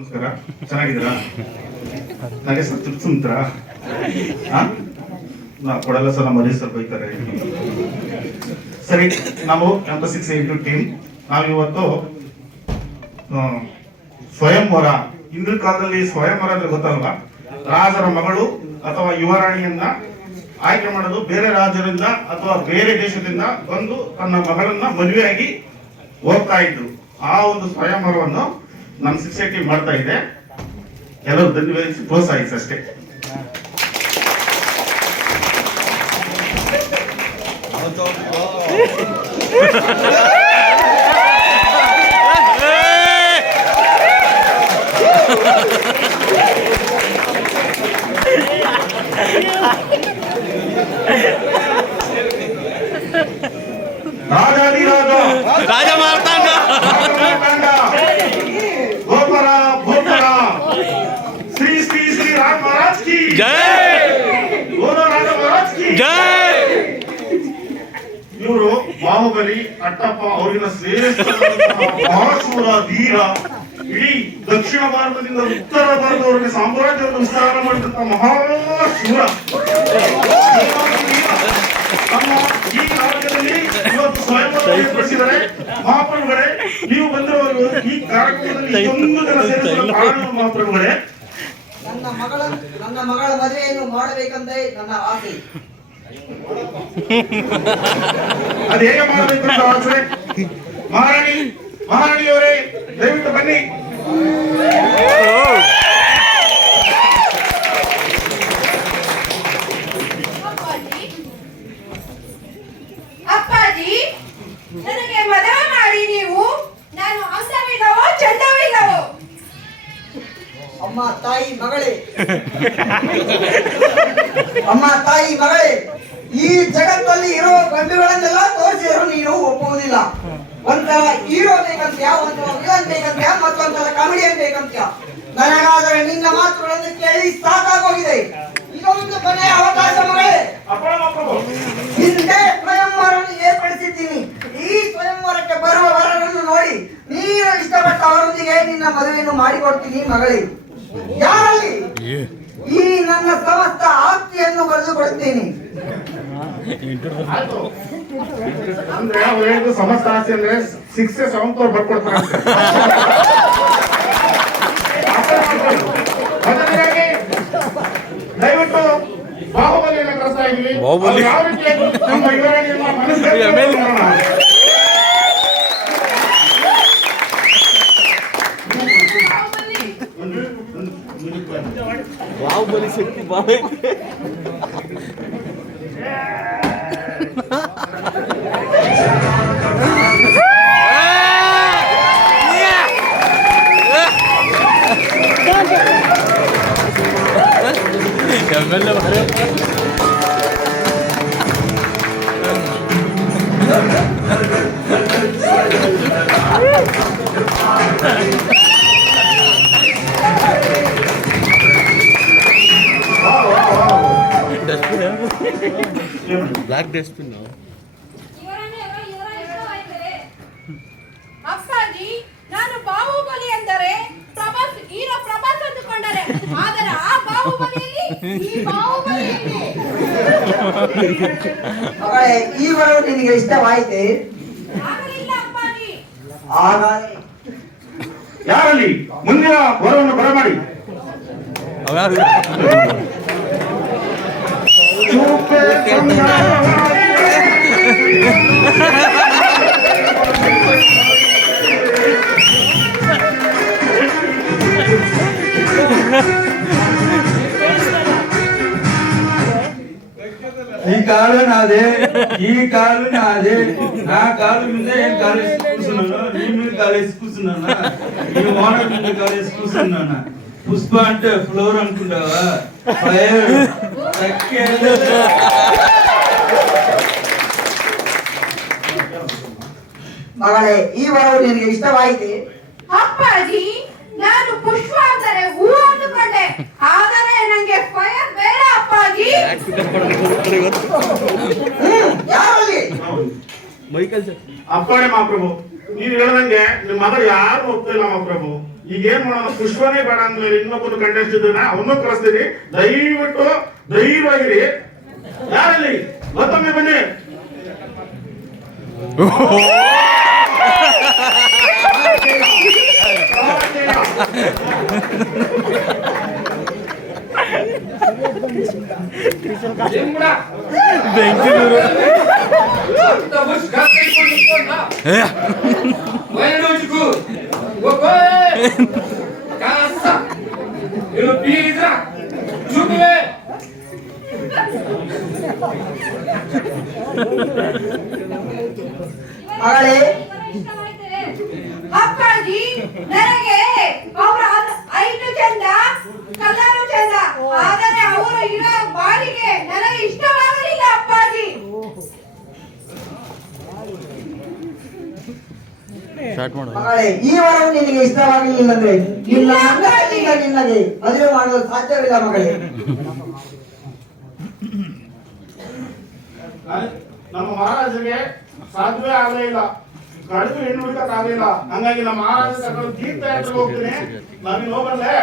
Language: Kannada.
ನಮಸ್ಕಾರ, ಚೆನ್ನಾಗಿದ್ದೀರಾ? ನನಗೆ ತೃಪ್ತಿಂತರ ನಾ ಕೊಡಲ್ಲ ಸಲ ಮರಿ ಸರ್ ಬೈತಾರೆ. ಸರಿ, ನಾವು ಕ್ಯಾಂಪಸ್ 682 ಟೀಮ್ ನಾವಿವತ್ತು ಸ್ವಯಂವರ, ಹಿಂದಿನ ಕಾಲದಲ್ಲಿ ಸ್ವಯಂವರ ಅಂದ್ರೆ ಗೊತ್ತಲ್ವಾ? ರಾಜರ ಮಗಳು ಅಥವಾ ಯುವರಾಣಿಯನ್ನ ಆಯ್ಕೆ ಮಾಡೋದು, ಬೇರೆ ರಾಜ್ಯದಿಂದ ಅಥವಾ ಬೇರೆ ದೇಶದಿಂದ ಬಂದು ತನ್ನ ಮಗಳನ್ನ ಮದುವೆಯಾಗಿ ಹೋಗ್ತಾ ಇದ್ರು. ಆ ಒಂದು ಸ್ವಯಂವರವನ್ನು ನಮ್ಮ 680 ಮಾಡ್ತಾ ಇದೆ. ಎಲ್ಲರೂ ಧನ್ಯವಾದ ಪ್ರೋತ್ಸಾಹಿಸಿ ಅಷ್ಟೇ. ರಾಜ ಮಾರ್ತಾಂಡ ಗೋಪರ ಭೋಪರ ಶ್ರೀ ಶ್ರೀ ಶ್ರೀ ರಾಮ್ ಮಹಾರಾಜ್ ಕಿ ಜೈ, ಗೋರೋ ರಾಜ ಮಹಾರಾಜ್ ಕಿ ಜೈ. ಇವರು ಬಾಹುಬಲಿ ಅಟ್ಟಪ್ಪ ಅವರಿನ ಶ್ರೇಷ್ಠ ಮಹಾಶೂರ ಧೀರ. ಇಡೀ ದಕ್ಷಿಣ ಭಾರತದಿಂದ ಉತ್ತರ ಭಾರತವರೆಗೆ ಸಾಮ್ರಾಜ್ಯವನ್ನು ವಿಸ್ತಾರ ಮಾಡಿದಂತ ಮಹಾಶೂರ. ನಮ್ಮ ಈ ರಾಜ್ಯದಲ್ಲಿ ಇವತ್ತು ಸ್ವಯಂವರ ಏರ್ಪಡಿಸಿದರೆ ಮಹಾಪ್ರಭುಗಳೇ, ನೀವು ಬಂದಿರುವವರು ಈ ಕಾರ್ಯಕ್ರಮದಲ್ಲಿ ಇಷ್ಟೊಂದು ಜನ ಸೇರಿಸುವ ಕಾರಣ ಮಹಾಪ್ರಭುಗಳೇ, ನನ್ನ ಮಗಳ ಮದುವೆಯನ್ನು ಮಾಡಬೇಕಂತ ನನ್ನ ಆಸೆ. ಅದು ಹೇಗೆ ಮಾಡಬೇಕು ಅಂತ ಆಸೆ? ಮಹಾರಾಣಿಯವರೇ ದಯವಿಟ್ಟು ಬನ್ನಿ. ಅಪ್ಪಾಜಿ, ನನಗೆ ಮದುವೆ ಮಾಡಿ ನೀವು. ನಾನು ಅಂದವಿಲ್ಲವೋ ಚಂದವಿಲ್ಲವೋ? ಅಮ್ಮ ತಾಯಿ ಮಗಳೇ, ಅಮ್ಮ ತಾಯಿ ಮಗಳೇ, ಈ ಜಗತ್ತಲ್ಲಿ ಇರೋ ಗೊಂಬೆಗಳನ್ನೆಲ್ಲ ತೋರಿಸಿದ್ರು ನೀನು ಒಪ್ಪುವುದಿಲ್ಲ. ಒಂಥರ ಹೀರೋ ಬೇಕಂತ್ಯ, ಒಂಥರ ವಿಲನ್ ಬೇಕಂತ್ಯ, ಮತ್ತೊಂಥರ ಕಾಮಿಡಿಯನ್ ಬೇಕಂತ್ಯ. ನನಗಾದರೆ ನಿನ್ನ ಮಾತುಗಳನ್ನು ಕೇಳಿ ಸಾಕಾಗೋಗಿದೆ. ಇದೊಂದು ಕೊನೆಯ ಅವಕಾಶ ಮಗಳೇ. ಹಿಂದೆ ಸ್ವಯಂವರವನ್ನು ಏರ್ಪಡಿಸಿದ್ದೀನಿ. ಈ ಸ್ವಯಂವರಕ್ಕೆ ಬರುವ ವರರನ್ನು ನೋಡಿ ನೀನು ಇಷ್ಟಪಟ್ಟ ಅವರೊಂದಿಗೆ ನಿನ್ನ ಮದುವೆಯನ್ನು ಮಾಡಿಕೊಡ್ತೀನಿ ಮಗಳೇ. ಯಾರಲ್ಲಿ ಈ ನನ್ನ ಸಮಸ್ತ ಆಸ್ತಿಯನ್ನು ಬರೆದುಕೊಡ್ತೀನಿ. ಅಂದ್ರೆ ಅವ್ರು ಹೇಳಿದ್ದು ಸಮಸ್ತ ಆಸ್ತಿ ಅಂದ್ರೆ 670 ಬರ್ಕೊಡ್ತಾರೆ. ದಯವಿಟ್ಟು ಬಾಹುಬಲಿಯನ್ನು ಕರೆಸ್ತಾ ಇದ್ವಿ. ಬಾಹುಬಲಿ ಯಾವ ರೀತಿಯಾಗಿ ನಮ್ಮ ಯುವರಾಣಿಯನ್ನ ಬಾಹುಬಲಿ ಶಕ್ತಿ ಬಾಳ ಬ್ಲಾಕ್ ಡಸ್ಟ್ಬಿನ್. ಅಪ್ಪಾಜಿ, ನಾನು ಬಾಹುಬಲಿ ಅಂದರೆ ಪ್ರಭಾಸ್ ಹೀರೋ ಪ್ರಭಾಸ್ ಅಂದುಕೊಂಡರೆ, ಆದರೆ ಆ ಬಾಹುಬಲಿಯಲ್ಲಿ ಈ ಬಾಹುಬಲಿಯಲ್ಲಿ ಮಗಳೇ, ಈ ವರವು ನಿನಗೆ ಇಷ್ಟವಾಯಿತೆ? ಆಗಲಿಲ್ಲ ಅಪ್ಪಾಜಿ. ಹಾಗಾದರೆ ಯಾರಲ್ಲಿ ಮುಂದಿನ ವರವನ್ನು ಬರಮಾಡಿ. ఈ కాలు నాదే, ఈ కాలు నాదే. నా కాలు మీద ఏం కాలు వేసి కూర్చున్నాను, నీ మీద కాలు వేసి కూర్చున్నానా, ఈ ఓనర్ మీద కాలు వేసి కూర్చున్నానా? పుష్ప అంటే ఫ్లోర్ అనుకుంటావా? ఫైర్ ಮಗಳೇ, ಈ ವರವು ನಿನಗೆ ಇಷ್ಟವಾಯಿತೆ? ಅಪ್ಪಾಜಿ, ನಾನು ಪುಷ್ಪ ಅಂದರೆ ಹೂ ಅಂದುಕೊಂಡೆ, ಆದರೆ ನನಗೆ ಫೈರ್ ಬೇಡ ಅಪ್ಪಾಜಿ. ಯಾರಲ್ಲಿ ಅಪ್ಪಣೆ ಮಹಾಪ್ರಭು, ನೀವು ಹೇಳ್ದಂಗೆ ನಿಮ್ಮ ಮಗ ಯಾರು ಒಪ್ತಿಲ್ಲ ಮಹಾಪ್ರಭು. ಈಗ ಏನ್ ಮಾಡೋಣ, ಪುಷ್ಪನೇ ಬೇಡ ಅಂದ್ಮೇಲೆ ಇನ್ನೊಬ್ಬರು ಕಂಟೆಸ್ಟ್ ಇದ್ದಾನೆ, ಅವನ್ನೂ ಕಳಿಸ್ತೀನಿ. ದಯವಿಟ್ಟು ಧೈರ್ಯವಾಗಿರಿ. ಯಾರಲ್ಲಿ ಮತ್ತೊಮ್ಮೆ ಬನ್ನಿ. ಬೆಂಗಳೂರು ಮಗಳೇ, ಅಪ್ಪಾಜಿ ನನಗೆ ಅವರ ಐದು ಚಂದ, ಕಲರು ಚಂದ, ಆದರೆ ಅವರು ಇರೋ ಬಾಡಿಗೆ ನನಗೆ ಇಷ್ಟವಾಗಲಿಲ್ಲ ಅಪ್ಪಾಜಿ. ಸ್ಟಾರ್ಟ್ ಮಾಡು. ಮಗಳೇ, ಈ ವರವು ನಿನಗೆ ಇಷ್ಟವಾಗಲಿಲ್ಲ ಅಂದ್ರೆ ನಿನ್ನ ಅಂಗಡಿಯಿಂದ ನಿನಗೆ ಮದುವೆ ಮಾಡಲು ಸಾಧ್ಯವಿಲ್ಲ ಮಗಳೇ. ನಮ್ಮ ಮಹಾರಾಜರಿಗೆ ಸಾಧ್ಯವೇ ಆಗಲೇ ಇಲ್ಲ, ಕಡಿಮೆ ಹೆಣ್ಣು ಹುಡುಕಕ್ ಆಗಲಿಲ್ಲ. ಹಂಗಾಗಿ ನಮ್ಮ ಮಹಾರಾಜ ತೀರ್ಥಯಾತ್ರೆಗೆ ಹೋಗ್ತೀನಿ, ನಾವಿನ್ ಹೋಗಲ್ಲೇ.